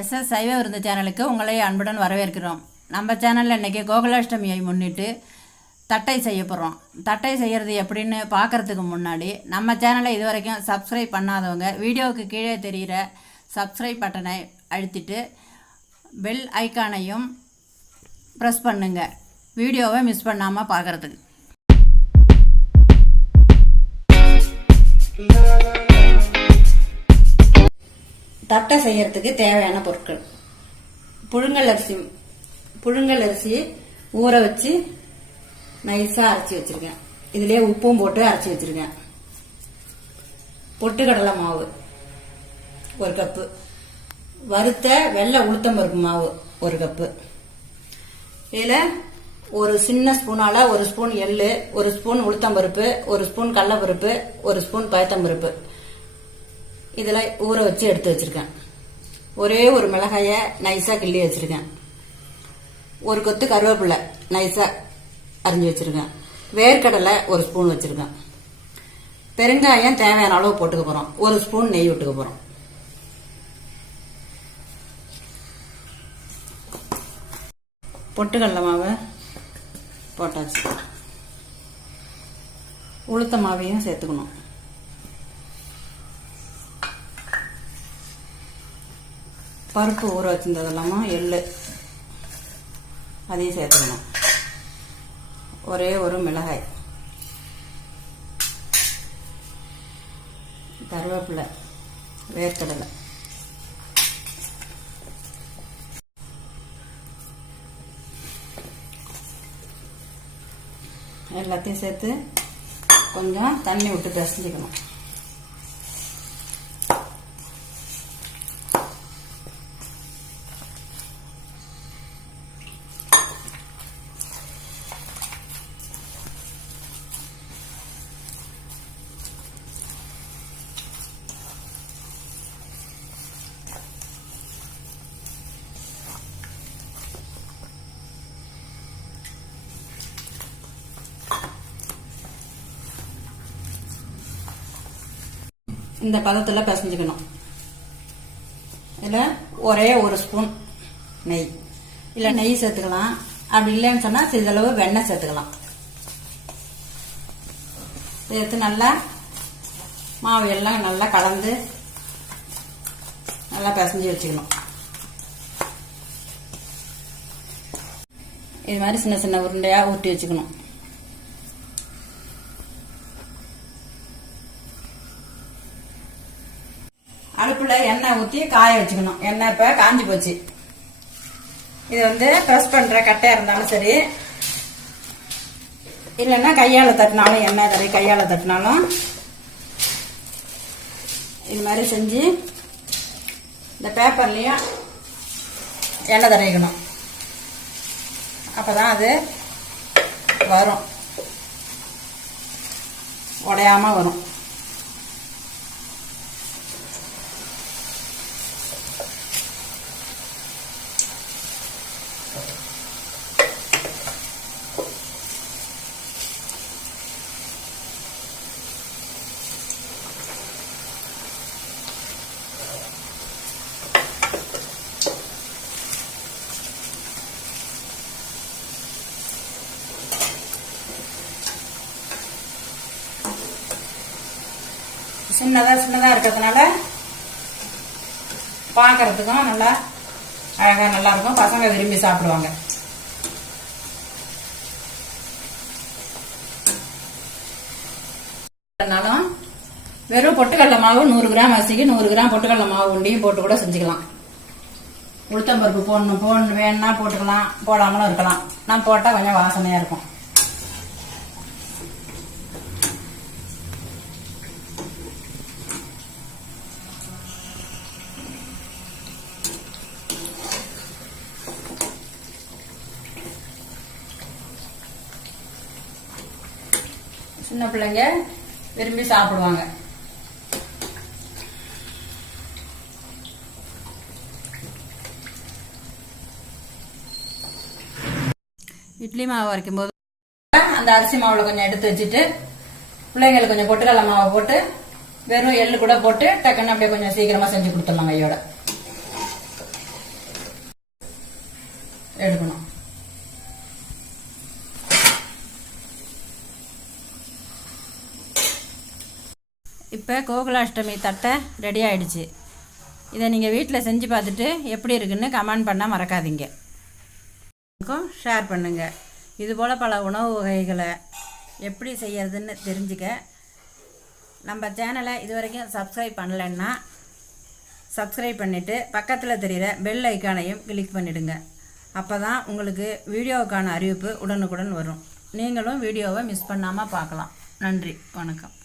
SS சைவ விருந்து சேனலுக்கு உங்களை அன்புடன் வரவேற்கிறோம். நம்ம சேனலில் இன்றைக்கி கோகுலாஷ்டமியை முன்னிட்டு தட்டை செய்ய போகிறோம். தட்டை செய்கிறது எப்படின்னு பார்க்குறதுக்கு முன்னாடி நம்ம சேனலை இது வரைக்கும் சப்ஸ்கிரைப் பண்ணாதவங்க வீடியோவுக்கு கீழே தெரிகிற சப்ஸ்கிரைப் பட்டனை அழுத்திட்டு பெல் ஐக்கானையும் ப்ரெஸ் பண்ணுங்கள், வீடியோவை மிஸ் பண்ணாமல் பார்க்குறதுக்கு. தட்டை செய்யறதுக்கு தேவையான பொருட்கள்: புழுங்கல் அரிசி ஊற வச்சு நைஸா அரைச்சி வச்சிருக்கேன். இதுலயே உப்பும் போட்டு அரைச்சி வச்சிருக்கேன். பொட்டுக்கடலை மாவு 1 கப்பு, வறுத்த வெள்ளை உளுத்தம்பருப்பு மாவு 1 கப்பு, இதுல ஒரு சின்ன ஸ்பூனால 1 ஸ்பூன் எள்ளு, 1 ஸ்பூன் உளுத்தம்பருப்பு, 1 ஸ்பூன் கடலைப்பருப்பு, 1 ஸ்பூன் பயத்தம்பருப்பு இதெல்லாம் ஊற வச்சு எடுத்து வச்சிருக்கேன். ஒரே ஒரு மிளகாய நைஸா கிள்ளி வச்சிருக்கேன். 1 கொத்து கருவேப்பிலை நைஸா அரிஞ்சு வச்சிருக்கேன். வேர்க்கடலை 1 ஸ்பூன் வச்சிருக்கேன். பெருங்காயம் தேவையான அளவு போட்டுக்க போறோம். 1 ஸ்பூன் நெய் விட்டுக்க போறோம். பொட்டுக்கடலை மாவை போட்டாச்சு. உளுத்த மாவையும் சேர்த்துக்கணும். பருப்பு ஊற வச்சிருந்ததெல்லாமா எள்ளு அதையும் சேர்த்துக்கணும். ஒரே ஒரு மிளகாய், கருவேப்பிலை, வேர்க்கடலை, எல்லாத்தையும் சேர்த்து கொஞ்சம் தண்ணி விட்டு பிசைஞ்சிக்கணும். இந்த பதத்தில் பிசைஞ்சுக்கணும். இதில் ஒரே ஒரு ஸ்பூன் நெய், இல்லை நெய் சேர்த்துக்கலாம். அப்படி இல்லைன்னு சொன்னால் சிறிதளவு வெண்ணெய் சேர்த்துக்கலாம். சேர்த்து நல்லா மாவு எல்லாம் நல்லா கலந்து நல்லா பிசைஞ்சு வச்சுக்கணும். இது மாதிரி சின்ன சின்ன உருண்டையாக ஊற்றி வச்சுக்கணும். அடுப்புல எண்ணெய் ஊற்றி காய வச்சுக்கணும். எண்ணெய் இப்ப காஞ்சி போச்சு. இது ப்ரெஸ் பண்ற கட்டையா இருந்தாலும் சரி, இல்லைன்னா கையால தட்டினாலும், எண்ணெய் தடவி கையால தட்டினாலும் இது மாதிரி செஞ்சு இந்த பேப்பர்லயும் எண்ணெய் தடவிக்கணும். அப்பதான் அது வரும், உடையாம வரும். சின்னதா இருக்கிறதுனால பார்க்கறதுக்கும் நல்லா அழகா நல்லா இருக்கும். பசங்க விரும்பி சாப்பிடுவாங்க. வெறும் பொட்டுக்கடலை மாவு 100 கிராம் அரிசிக்கு 100 கிராம் பொட்டுக்கடலை மாவு உண்டியும் போட்டு கூட செஞ்சுக்கலாம். உளுத்தம்பருப்பு போடணும் வேணும்னா போட்டுக்கலாம், போடாமலும் இருக்கலாம். நான் போட்டா கொஞ்சம் வாசனையா இருக்கும். சின்ன பிள்ளைங்க விரும்பி சாப்பிடுவாங்க. இட்லி மாவு அரைக்கும் போது அந்த அரிசி மாவுல கொஞ்சம் எடுத்து வச்சுட்டு பிள்ளைங்களுக்கு கொஞ்சம் பொட்டுக்கடலை மாவை போட்டு வெறும் எள்ளு கூட போட்டு டக்குன்னு அப்படியே கொஞ்சம் சீக்கிரமா செஞ்சு கொடுத்துடலாம் கையோட. எடுக்கணும். இப்போ கோகுலாஷ்டமி தட்டை ரெடி ஆகிடுச்சு. இதை நீங்கள் வீட்டில் செஞ்சு பார்த்துட்டு எப்படி இருக்குன்னு கமெண்ட் பண்ண மறக்காதீங்க. ஷேர் பண்ணுங்கள். இதுபோல் பல உணவு வகைகளை எப்படி செய்யறதுன்னு தெரிஞ்சுக்க நம்ம சேனலை இது வரைக்கும் சப்ஸ்கிரைப் பண்ணலைன்னா சப்ஸ்கிரைப் பண்ணிவிட்டு பக்கத்தில் தெரிகிற பெல் ஐக்கானையும் கிளிக் பண்ணிவிடுங்க. அப்போ தான் உங்களுக்கு வீடியோவுக்கான அறிவிப்பு உடனுக்குடன் வரும். நீங்களும் வீடியோவை மிஸ் பண்ணாமல் பார்க்கலாம். நன்றி, வணக்கம்.